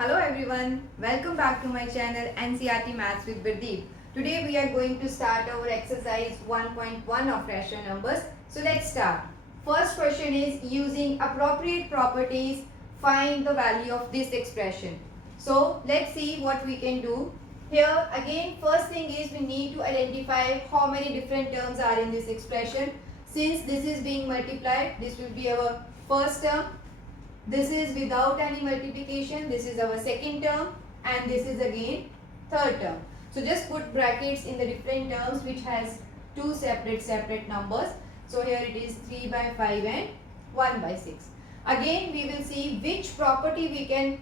Hello everyone, welcome back to my channel NCRT Maths with Birdeep. Today we are going to start our exercise 1.1 of rational numbers. So let's start. First question is using appropriate properties, find the value of this expression. So let's see what we can do. Here again, first thing is we need to identify how many different terms are in this expression. Since this is being multiplied, this will be our first term. This is without any multiplication. This is our second term and this is again third term. So just put brackets in the different terms which has two separate numbers. So here it is 3 by 5 and 1 by 6. Again we will see which property we can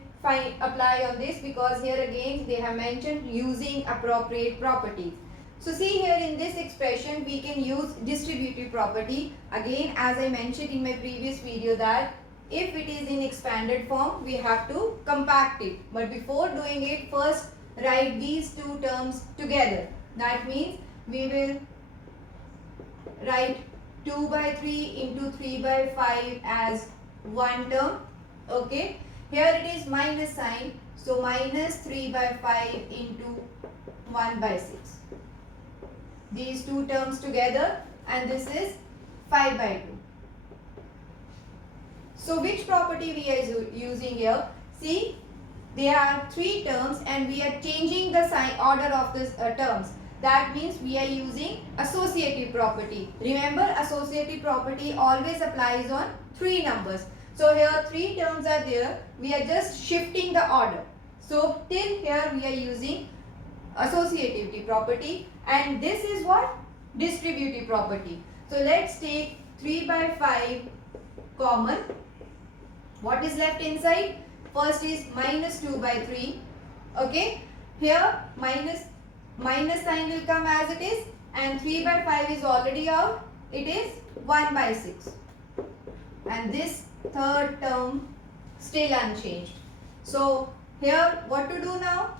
apply on this, because here again they have mentioned using appropriate properties. So see here in this expression we can use distributive property. Again, as I mentioned in my previous video, that if it is in expanded form, we have to compact it. But before doing it, first write these two terms together. That means we will write 2 by 3 into 3 by 5 as one term. Okay. Here it is minus sign. So minus 3 by 5 into 1 by 6. These two terms together, and this is 5 by 2. So which property we are using here? See, there are three terms and we are changing the order of these terms. That means we are using associative property. Remember, associative property always applies on three numbers. So here three terms are there. We are just shifting the order. So till here we are using associativity property, and this is what? Distributive property. So let's take 3 by 5 common. What is left inside? First is minus 2 by 3. Okay. Here minus sign will come as it is, and 3 by 5 is already out. It is 1 by 6. And this third term still unchanged. So here what to do now?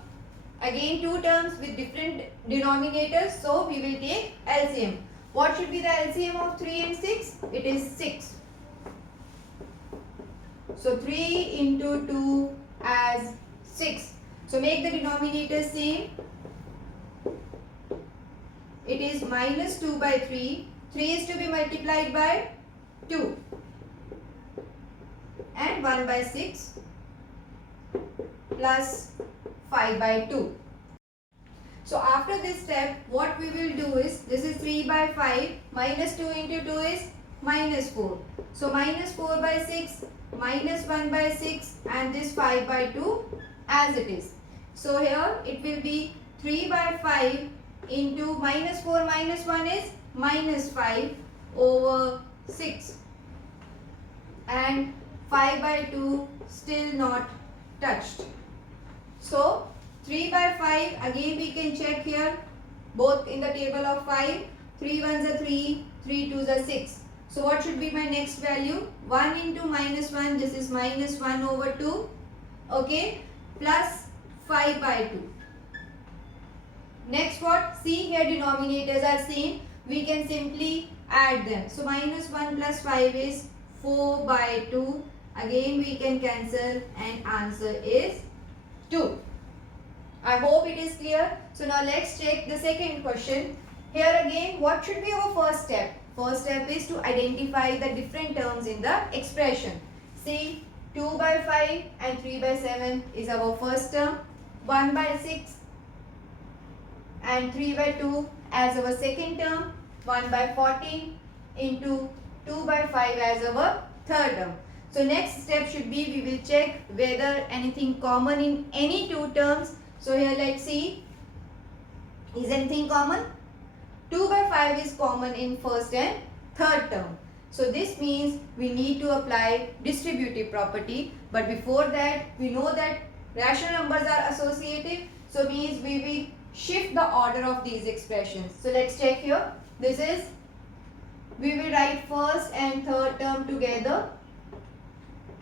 Again two terms with different denominators. So we will take LCM. What should be the LCM of 3 and 6? It is 6. So 3 into 2 as 6. So make the denominator same. It is minus 2 by 3. 3 is to be multiplied by 2. And 1 by 6 plus 5 by 2. So after this step, what we will do is, this is 3 by 5. Minus 2 into 2 is minus 4. So minus 4 by 6. Minus 1 by 6 and this 5 by 2 as it is. So here it will be 3 by 5 into minus 4 minus 1 is minus 5 over 6, and 5 by 2 still not touched. So 3 by 5, again we can check here both in the table of 5. 3 ones are 3, 3 twos are 6. So what should be my next value? 1 into minus 1, this is minus 1 over 2. Okay. Plus 5 by 2. Next what? See here denominators are same. We can simply add them. So minus 1 plus 5 is 4 by 2. Again we can cancel and answer is 2. I hope it is clear. So now let's check the second question. Here again, what should be our first step? First step is to identify the different terms in the expression. See, 2 by 5 and 3 by 7 is our first term. 1 by 6 and 3 by 2 as our second term. 1 by 14 into 2 by 5 as our third term. So next step should be, we will check whether anything common in any two terms. So here let's see, is anything common? 2 by 5 is common in first and third term. So this means we need to apply distributive property. But before that, we know that rational numbers are associative. So means we will shift the order of these expressions. So let's check here. This is, we will write first and third term together,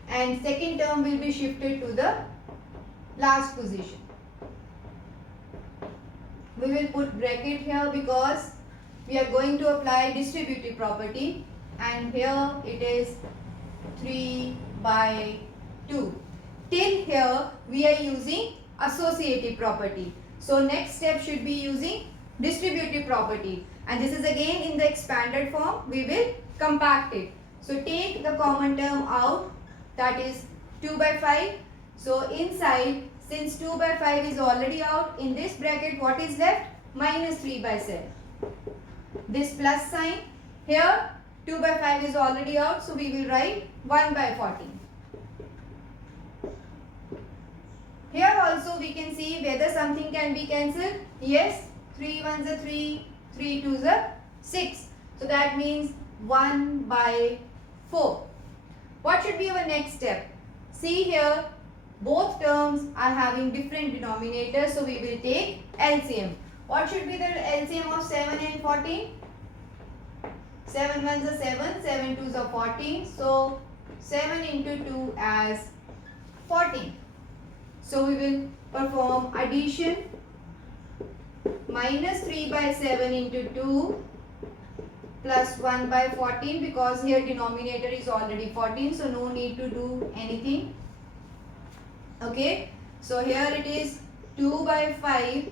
and second term will be shifted to the last position. We will put bracket here because we are going to apply distributive property, and here it is 3 by 2. till here we are using associative property. So next step should be using distributive property, and this is again in the expanded form. We will compact it. So take the common term out, that is 2 by 5. So inside, since 2 by 5 is already out, in this bracket what is left? Minus 3 by 7. This plus sign, here 2 by 5 is already out, so we will write 1 by 14. Here also we can see whether something can be cancelled. Yes, 3 ones are 3, 3 twos are 6. So that means 1 by 4. What should be our next step? See here, both terms are having different denominators, so we will take LCM. What should be the LCM of 7 and 14? 7 ones are 7, 7 twos are 14. So 7 into 2 as 14. So we will perform addition. Minus 3 by 7 into 2 plus 1 by 14, because here denominator is already 14, so no need to do anything. Okay, so here it is 2 by 5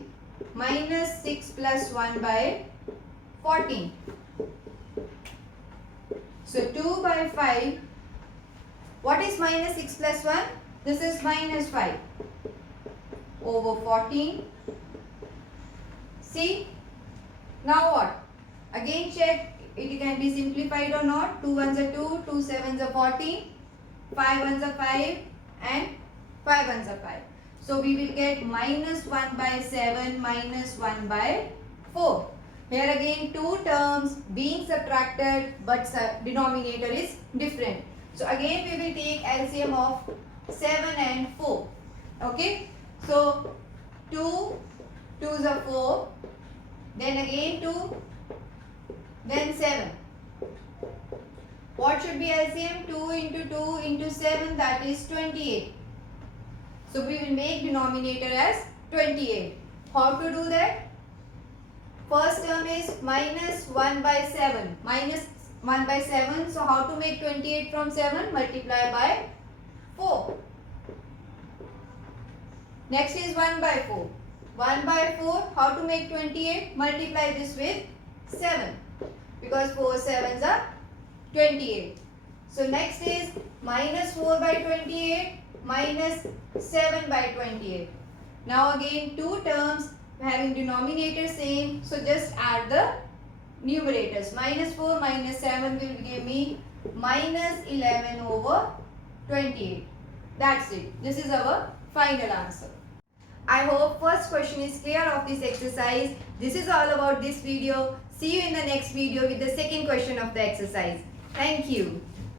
minus 6 plus 1 by 14. So 2 by 5, what is minus 6 plus 1? This is minus 5 over 14. See, now what? Again check it can be simplified or not. 2 ones are 2, 2 sevens are 14, 5 ones are 5 and 5 ones are 5. So we will get minus 1 by 7 minus 1 by 4. Here again two terms being subtracted, but denominator is different. So again we will take LCM of 7 and 4. Okay. So 2, 2s are 4, then again 2, then 7. What should be LCM? 2 into 2 into 7, that is 28. So we will make denominator as 28. How to do that? First term is minus 1 by 7. Minus 1 by 7. So how to make 28 from 7? Multiply by 4. Next is 1 by 4. 1 by 4, how to make 28? Multiply this with 7. Because 4 sevens are 28. So next is minus 4 by 28 minus 7 by 28. Now again two terms having denominator same. So just add the numerators. Minus 4 minus 7 will give me minus 11 over 28. That's it. This is our final answer. I hope first question is clear of this exercise. This is all about this video. See you in the next video with the second question of the exercise. Thank you.